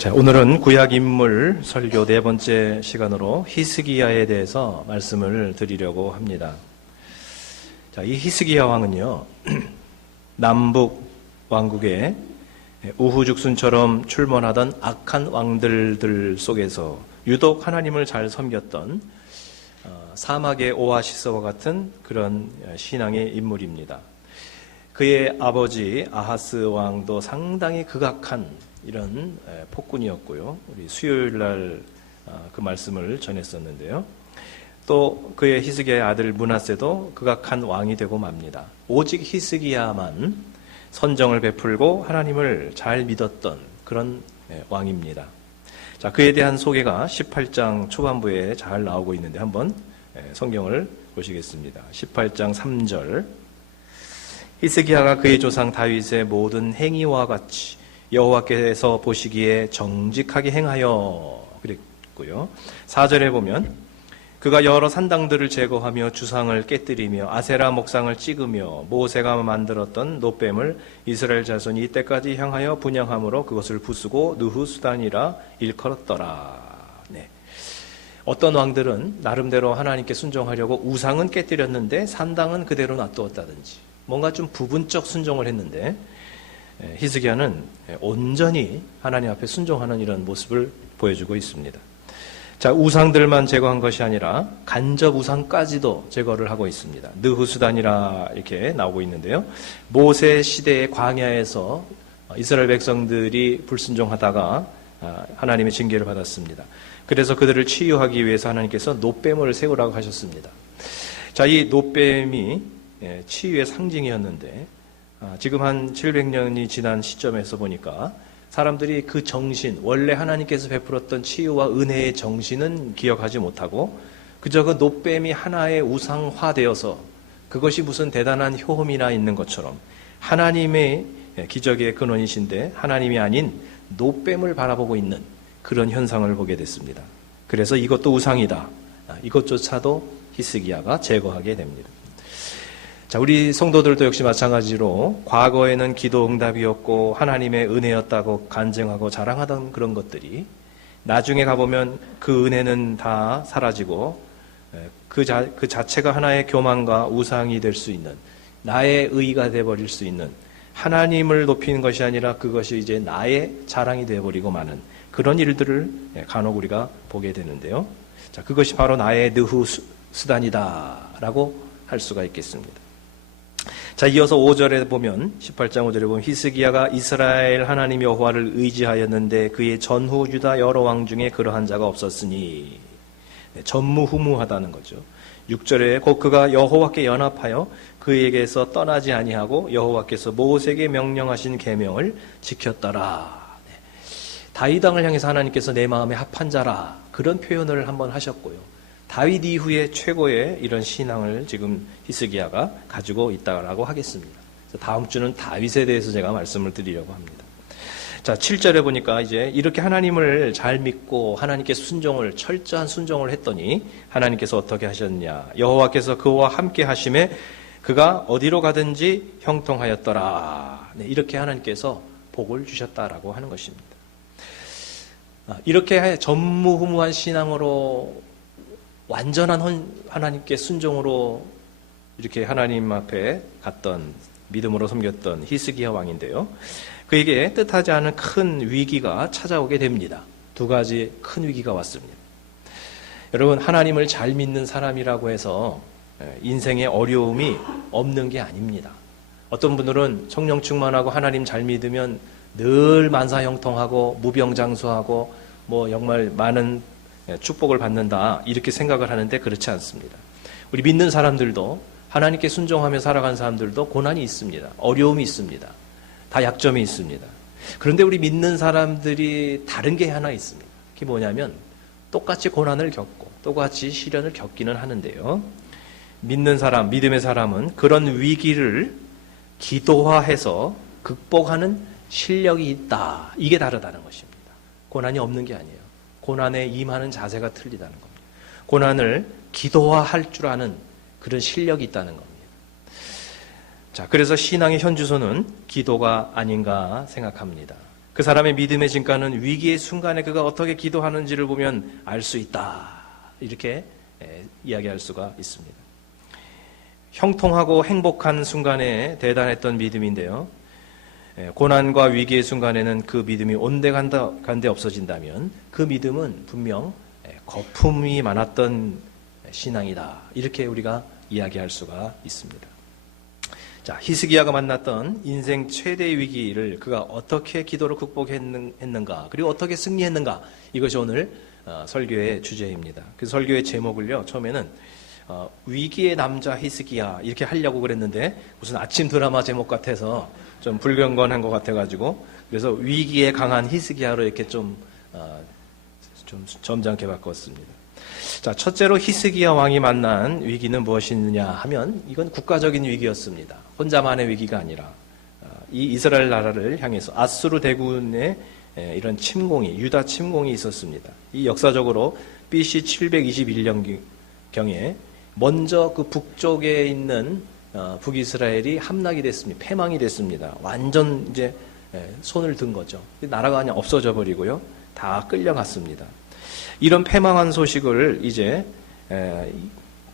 자, 오늘은 구약 인물 설교 네 번째 시간으로 히스기야에 대해서 말씀을 드리려고 합니다. 자, 이 히스기야 왕은요, 남북 왕국의 우후죽순처럼 출몰하던 악한 왕들들 속에서 유독 하나님을 잘 섬겼던 사막의 오아시스와 같은 그런 신앙의 인물입니다. 그의 아버지 아하스 왕도 상당히 극악한 이런 폭군이었고요. 우리 수요일 날 그 말씀을 전했었는데요. 또 그의 히스기야의 아들 므낫세도 극악한 왕이 되고 맙니다. 오직 히스기야만 선정을 베풀고 하나님을 잘 믿었던 그런 왕입니다. 자, 그에 대한 소개가 18장 초반부에 잘 나오고 있는데 한번 성경을 보시겠습니다. 18장 3절. 히스기야가 그의 조상 다윗의 모든 행위와 같이 여호와께서 보시기에 정직하게 행하여 그랬고요. 4절에 보면 그가 여러 산당들을 제거하며 주상을 깨뜨리며 아세라 목상을 찍으며 모세가 만들었던 놋뱀을 이스라엘 자손이 이때까지 향하여 분향함으로 그것을 부수고 느후수단이라 일컬었더라. 네. 어떤 왕들은 나름대로 하나님께 순종하려고 우상은 깨뜨렸는데 산당은 그대로 놔두었다든지 뭔가 좀 부분적 순종을 했는데 히스기야는 온전히 하나님 앞에 순종하는 이런 모습을 보여주고 있습니다. 자, 우상들만 제거한 것이 아니라 간접 우상까지도 제거를 하고 있습니다. 느후수단이라 이렇게 나오고 있는데요. 모세 시대의 광야에서 이스라엘 백성들이 불순종하다가 하나님의 징계를 받았습니다. 그래서 그들을 치유하기 위해서 하나님께서 놋뱀을 세우라고 하셨습니다. 자, 이 놋뱀이 치유의 상징이었는데 지금 한 700년이 지난 시점에서 보니까 사람들이 그 정신, 원래 하나님께서 베풀었던 치유와 은혜의 정신은 기억하지 못하고 그저 그 놋뱀이 하나의 우상화되어서 그것이 무슨 대단한 효험이나 있는 것처럼 하나님의 기적의 근원이신데 하나님이 아닌 놋뱀을 바라보고 있는 그런 현상을 보게 됐습니다. 그래서 이것도 우상이다. 이것조차도 히스기야가 제거하게 됩니다. 자, 우리 성도들도 역시 마찬가지로 과거에는 기도 응답이었고 하나님의 은혜였다고 간증하고 자랑하던 그런 것들이 나중에 가보면 그 은혜는 다 사라지고 그 자체가 하나의 교만과 우상이 될 수 있는 나의 의가 되어버릴 수 있는 하나님을 높이는 것이 아니라 그것이 이제 나의 자랑이 되어버리고 마는 그런 일들을 간혹 우리가 보게 되는데요. 자, 그것이 바로 나의 느후수단이다라고 할 수가 있겠습니다. 자, 이어서 5절에 보면 18장 5절에 보면 히스기야가 이스라엘 하나님 여호와를 의지하였는데 그의 전후 유다 여러 왕 중에 그러한 자가 없었으니 전무후무하다는 거죠. 6절에 곧 그가 여호와께 연합하여 그에게서 떠나지 아니하고 여호와께서 모세에게 명령하신 계명을 지켰더라. 다윗 왕을 향해서 하나님께서 내 마음에 합한 자라 그런 표현을 한번 하셨고요. 다윗 이후에 최고의 이런 신앙을 지금 히스기야가 가지고 있다고 하겠습니다. 다음 주는 다윗에 대해서 제가 말씀을 드리려고 합니다. 자, 7절에 보니까 이제 이렇게 하나님을 잘 믿고 하나님께 철저한 순종을 했더니 하나님께서 어떻게 하셨냐. 여호와께서 그와 함께 하심에 그가 어디로 가든지 형통하였더라. 네, 이렇게 하나님께서 복을 주셨다라고 하는 것입니다. 이렇게 전무후무한 신앙으로 완전한 하나님께 순종으로 이렇게 하나님 앞에 갔던 믿음으로 섬겼던 히스기야 왕인데요. 그에게 뜻하지 않은 큰 위기가 찾아오게 됩니다. 두 가지 큰 위기가 왔습니다. 여러분, 하나님을 잘 믿는 사람이라고 해서 인생에 어려움이 없는 게 아닙니다. 어떤 분들은 성령 충만하고 하나님 잘 믿으면 늘 만사형통하고 무병장수하고 뭐 정말 많은 축복을 받는다 이렇게 생각을 하는데 그렇지 않습니다. 우리 믿는 사람들도 하나님께 순종하며 살아간 사람들도 고난이 있습니다. 어려움이 있습니다. 다 약점이 있습니다. 그런데 우리 믿는 사람들이 다른 게 하나 있습니다. 그게 뭐냐면 똑같이 고난을 겪고 똑같이 시련을 겪기는 하는데요. 믿는 사람, 믿음의 사람은 그런 위기를 기도화해서 극복하는 실력이 있다. 이게 다르다는 것입니다. 고난이 없는 게 아니에요. 고난에 임하는 자세가 틀리다는 겁니다. 고난을 기도화할 줄 아는 그런 실력이 있다는 겁니다. 자, 그래서 신앙의 현주소는 기도가 아닌가 생각합니다. 그 사람의 믿음의 진가는 위기의 순간에 그가 어떻게 기도하는지를 보면 알 수 있다. 이렇게 이야기할 수가 있습니다. 형통하고 행복한 순간에 대단했던 믿음인데요. 고난과 위기의 순간에는 그 믿음이 온데간데 없어진다면 그 믿음은 분명 거품이 많았던 신앙이다. 이렇게 우리가 이야기할 수가 있습니다. 자, 히스기야가 만났던 인생 최대의 위기를 그가 어떻게 기도로 극복했는가, 그리고 어떻게 승리했는가, 이것이 오늘 설교의 주제입니다. 그 설교의 제목을요, 처음에는 위기의 남자 히스기야 이렇게 하려고 그랬는데 무슨 아침 드라마 제목 같아서 좀 불경건한 것 같아가지고, 그래서 위기에 강한 히스기야로 이렇게 좀 점잖게 바꿨습니다. 자, 첫째로 히스기야 왕이 만난 위기는 무엇이냐 하면 이건 국가적인 위기였습니다. 혼자만의 위기가 아니라 이 이스라엘 나라를 향해서 아수르 대군의 이런 침공이, 유다 침공이 있었습니다. 이 역사적으로 BC 721년경에 먼저 그 북쪽에 있는 북이스라엘이 함락이 됐습니다. 패망이 됐습니다. 완전 이제 손을 든 거죠. 나라가 그냥 없어져 버리고요. 다 끌려갔습니다. 이런 패망한 소식을 이제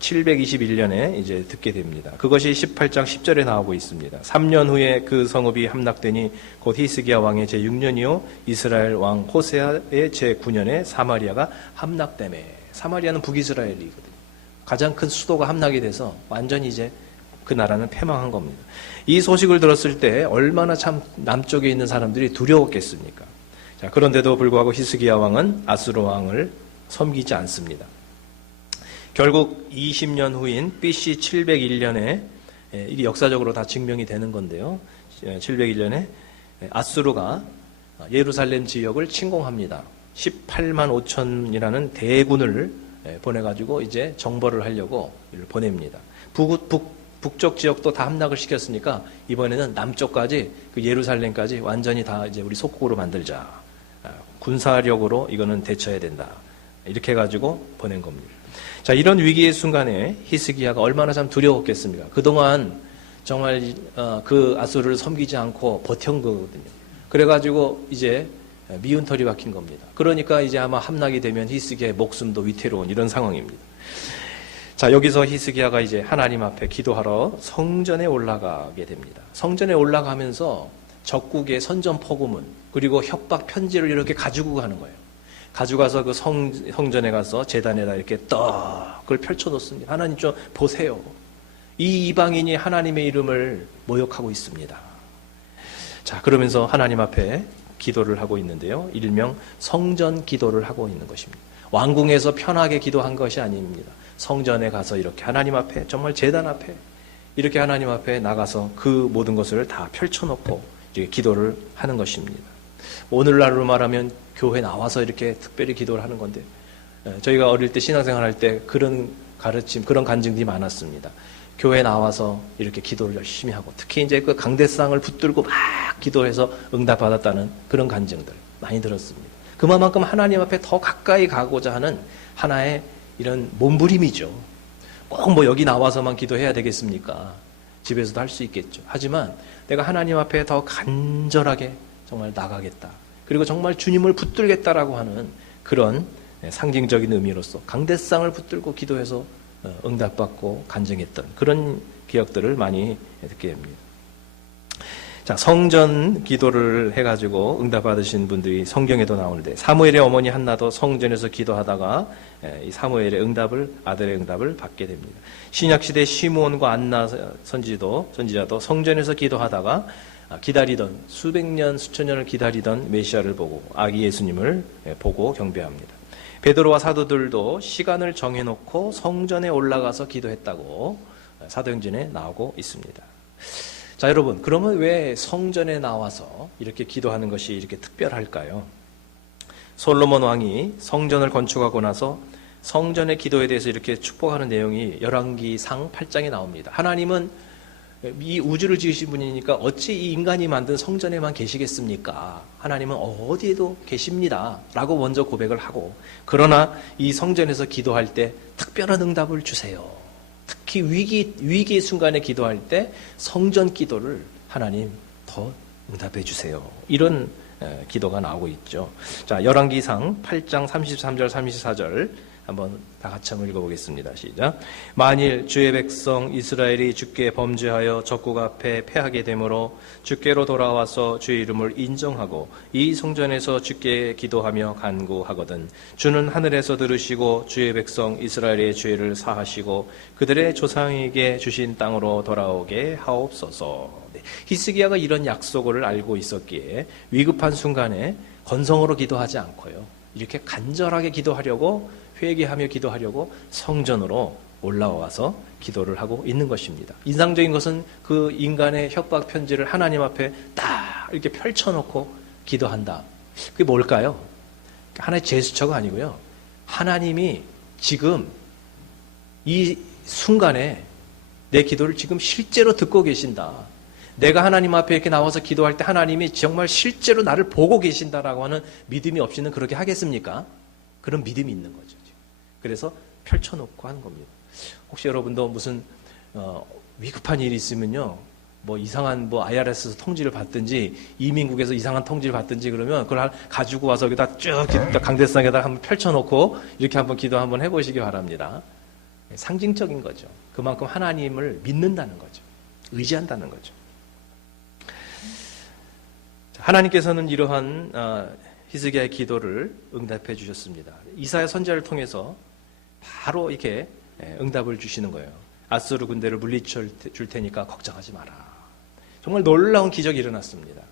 721년에 이제 듣게 됩니다. 그것이 18장 10절에 나오고 있습니다. 3년 후에 그 성읍이 함락되니 곧 히스기야 왕의 제6년이요 이스라엘 왕 호세아의 제9년에 사마리아가 함락되매. 사마리아는 북이스라엘이거든요. 가장 큰 수도가 함락이 돼서 완전히 이제 그 나라는 패망한 겁니다. 이 소식을 들었을 때 얼마나 참 남쪽에 있는 사람들이 두려웠겠습니까? 자, 그런데도 불구하고 히스기야 왕은 아수르 왕을 섬기지 않습니다. 결국 20년 후인 BC 701년에 이게 역사적으로 다 증명이 되는 건데요. 701년에 아수르가 예루살렘 지역을 침공합니다. 18만 5천이라는 대군을 보내가지고 이제 정벌을 하려고 보냅니다. 북쪽 지역도 다 함락을 시켰으니까 이번에는 남쪽까지 그 예루살렘까지 완전히 다 이제 우리 속국으로 만들자. 군사력으로 이거는 대처해야 된다. 이렇게 해가지고 보낸 겁니다. 자, 이런 위기의 순간에 히스기야가 얼마나 참 두려웠겠습니까? 그동안 정말 그 아수르를 섬기지 않고 버텨온 거거든요. 그래가지고 이제 미운 털이 박힌 겁니다. 그러니까 이제 아마 함락이 되면 히스기야의 목숨도 위태로운 이런 상황입니다. 자, 여기서 히스기야가 이제 하나님 앞에 기도하러 성전에 올라가게 됩니다. 성전에 올라가면서 적국의 선전포고문 그리고 협박 편지를 이렇게 가지고 가는 거예요. 가져가서 그 성전에 가서 제단에다 이렇게 떡을 펼쳐놓습니다. 하나님 좀 보세요. 이 이방인이 하나님의 이름을 모욕하고 있습니다. 자, 그러면서 하나님 앞에 기도를 하고 있는데요. 일명 성전 기도를 하고 있는 것입니다. 왕궁에서 편하게 기도한 것이 아닙니다. 성전에 가서 이렇게 하나님 앞에, 정말 제단 앞에 이렇게 하나님 앞에 나가서 그 모든 것을 다 펼쳐놓고 이렇게 기도를 하는 것입니다. 오늘날로 말하면 교회 나와서 이렇게 특별히 기도를 하는 건데, 저희가 어릴 때 신앙생활 할 때 그런 가르침, 그런 간증들이 많았습니다. 교회 나와서 이렇게 기도를 열심히 하고, 특히 이제 그 강대상을 붙들고 막 기도해서 응답받았다는 그런 간증들 많이 들었습니다. 그만큼 하나님 앞에 더 가까이 가고자 하는 하나의 이런 몸부림이죠. 꼭 뭐 여기 나와서만 기도해야 되겠습니까? 집에서도 할 수 있겠죠. 하지만 내가 하나님 앞에 더 간절하게 정말 나가겠다. 그리고 정말 주님을 붙들겠다라고 하는 그런 상징적인 의미로서 강대상을 붙들고 기도해서 응답받고 간증했던 그런 기억들을 많이 듣게 됩니다. 자, 성전 기도를 해가지고 응답받으신 분들이 성경에도 나오는데, 사무엘의 어머니 한나도 성전에서 기도하다가 이 사무엘의 응답을, 아들의 응답을 받게 됩니다. 신약시대 시므온과 안나 선지자도 성전에서 기도하다가 기다리던, 수백 년, 수천 년을 기다리던 메시아를 보고, 아기 예수님을 보고 경배합니다. 베드로와 사도들도 시간을 정해놓고 성전에 올라가서 기도했다고 사도행전에 나오고 있습니다. 자, 여러분, 그러면 왜 성전에 나와서 이렇게 기도하는 것이 이렇게 특별할까요? 솔로몬 왕이 성전을 건축하고 나서 성전의 기도에 대해서 이렇게 축복하는 내용이 열왕기상 8장에 나옵니다. 하나님은 이 우주를 지으신 분이니까 어찌 이 인간이 만든 성전에만 계시겠습니까? 하나님은 어디에도 계십니다. 라고 먼저 고백을 하고, 그러나 이 성전에서 기도할 때 특별한 응답을 주세요. 특히 위기의 순간에 기도할 때 성전 기도를 하나님 더 응답해 주세요. 이런 기도가 나오고 있죠. 자, 열왕기상 8장 33절 34절 한번 다 같이 한번 읽어보겠습니다. 시작. 만일 주의 백성 이스라엘이 주께 범죄하여 적국 앞에 패하게 되므로 주께로 돌아와서 주의 이름을 인정하고 이 성전에서 주께 기도하며 간구하거든 주는 하늘에서 들으시고 주의 백성 이스라엘의 죄를 사하시고 그들의 조상에게 주신 땅으로 돌아오게 하옵소서. 히스기야가 이런 약속을 알고 있었기에 위급한 순간에 건성으로 기도하지 않고요, 이렇게 간절하게 기도하려고, 회개하며 기도하려고 성전으로 올라와서 기도를 하고 있는 것입니다. 인상적인 것은 그 인간의 협박 편지를 하나님 앞에 딱 이렇게 펼쳐놓고 기도한다. 그게 뭘까요? 하나의 제스처가 아니고요, 하나님이 지금 이 순간에 내 기도를 지금 실제로 듣고 계신다. 내가 하나님 앞에 이렇게 나와서 기도할 때 하나님이 정말 실제로 나를 보고 계신다라고 하는 믿음이 없이는 그렇게 하겠습니까? 그런 믿음이 있는 거죠. 그래서 펼쳐놓고 하는 겁니다. 혹시 여러분도 무슨 위급한 일이 있으면요, 뭐 이상한 뭐 IRS에서 통지를 받든지 이민국에서 이상한 통지를 받든지 그러면 그걸 가지고 와서 여기다 쭉 강대상에다 한번 펼쳐놓고 이렇게 한번 기도 한번 해보시기 바랍니다. 상징적인 거죠. 그만큼 하나님을 믿는다는 거죠. 의지한다는 거죠. 하나님께서는 이러한 히스기야의 기도를 응답해 주셨습니다. 이사야 선지자를 통해서 바로 이렇게 응답을 주시는 거예요. 아수르 군대를 물리쳐 줄 테니까 걱정하지 마라. 정말 놀라운 기적이 일어났습니다.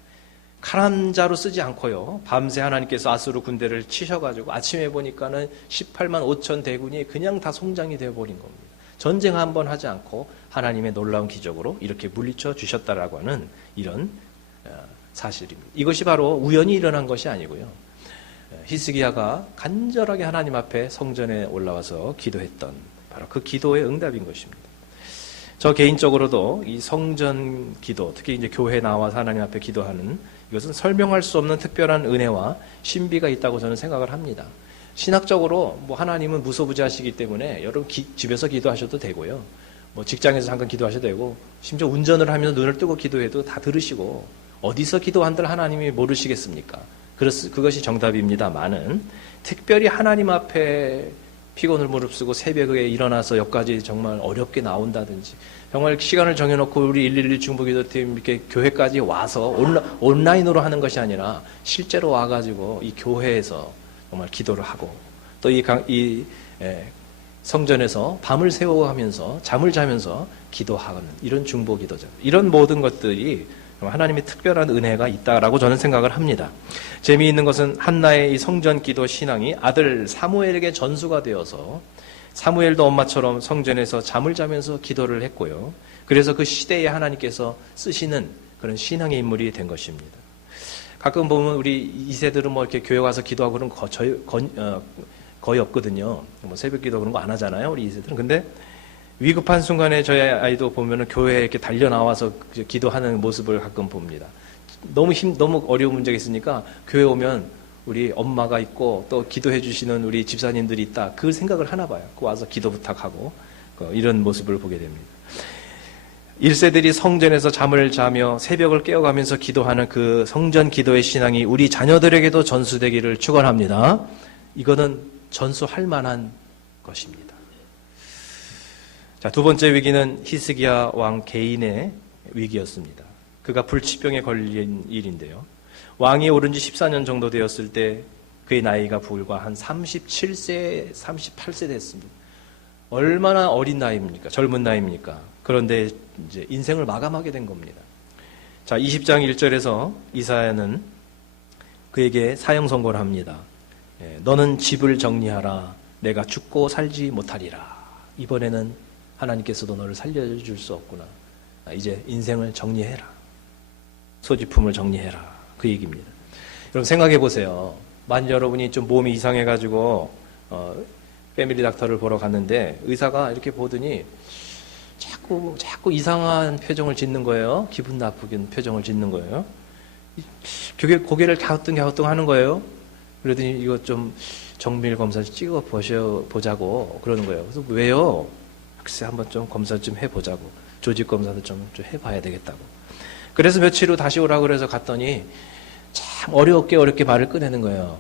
칼 한 자루 쓰지 않고요, 밤새 하나님께서 아수르 군대를 치셔가지고 아침에 보니까는 18만 5천 대군이 그냥 다 송장이 되어버린 겁니다. 전쟁 한번 하지 않고 하나님의 놀라운 기적으로 이렇게 물리쳐 주셨다라고 하는 이런 사실입니다. 이것이 바로 우연히 일어난 것이 아니고요, 히스기야가 간절하게 하나님 앞에 성전에 올라와서 기도했던 바로 그 기도의 응답인 것입니다. 저 개인적으로도 이 성전 기도, 특히 이제 교회에 나와서 하나님 앞에 기도하는 이것은 설명할 수 없는 특별한 은혜와 신비가 있다고 저는 생각을 합니다. 신학적으로 뭐 하나님은 무소부지하시기 때문에 여러분 집에서 기도하셔도 되고요, 뭐 직장에서 잠깐 기도하셔도 되고, 심지어 운전을 하면서 눈을 뜨고 기도해도 다 들으시고, 어디서 기도한들 하나님이 모르시겠습니까? 그것이 정답입니다만은, 특별히 하나님 앞에 피곤을 무릅쓰고 새벽에 일어나서 여기까지 정말 어렵게 나온다든지, 정말 시간을 정해놓고 우리 112 중보기도팀 이렇게 교회까지 와서 온라인으로 하는 것이 아니라 실제로 와가지고 이 교회에서 정말 기도를 하고, 또 이 성전에서 밤을 새워가면서 잠을 자면서 기도하는 이런 중보기도죠. 이런 모든 것들이 하나님의 특별한 은혜가 있다라고 저는 생각을 합니다. 재미있는 것은 한나의 이 성전 기도 신앙이 아들 사무엘에게 전수가 되어서 사무엘도 엄마처럼 성전에서 잠을 자면서 기도를 했고요, 그래서 그 시대에 하나님께서 쓰시는 그런 신앙의 인물이 된 것입니다. 가끔 보면 우리 2세들은 뭐 이렇게 교회 와서 기도하고 그런 거 거의 없거든요. 뭐 새벽 기도 그런 거 안 하잖아요, 우리 2세들은. 근데 위급한 순간에 저희 아이도 보면은 교회에 이렇게 달려 나와서 기도하는 모습을 가끔 봅니다. 너무 어려운 문제가 있으니까 교회 오면 우리 엄마가 있고 또 기도해 주시는 우리 집사님들이 있다, 그 생각을 하나 봐요. 그 와서 기도 부탁하고 이런 모습을 보게 됩니다. 1세들이 성전에서 잠을 자며 새벽을 깨어가면서 기도하는 그 성전 기도의 신앙이 우리 자녀들에게도 전수되기를 축원합니다. 이거는 전수할 만한 것입니다. 자, 두 번째 위기는 히스기야 왕 개인의 위기였습니다. 그가 불치병에 걸린 일인데요, 왕이 오른 지 14년 정도 되었을 때 그의 나이가 불과 한 37세, 38세 됐습니다. 얼마나 어린 나이입니까? 젊은 나이입니까? 그런데 이제 인생을 마감하게 된 겁니다. 자, 20장 1절에서 이사야는 그에게 사형 선고를 합니다. 너는 집을 정리하라. 내가 죽고 살지 못하리라. 이번에는 하나님께서도 너를 살려줄 수 없구나. 이제 인생을 정리해라. 소지품을 정리해라. 그 얘기입니다. 여러분 생각해 보세요. 만약 여러분이 좀 몸이 이상해가지고 패밀리 닥터를 보러 갔는데 의사가 이렇게 보더니 자꾸 이상한 표정을 짓는 거예요. 기분 나쁘게 표정을 짓는 거예요. 고개를 갸우뚱 하는 거예요. 그러더니 이거 좀 정밀 검사 찍어 보자고 그러는 거예요. 그래서 왜요? 글쎄 한번 좀 검사 좀 해보자고. 조직 검사도 좀 해봐야 되겠다고. 그래서 며칠 후 다시 오라고 그래서 갔더니 참 어렵게 말을 꺼내는 거예요.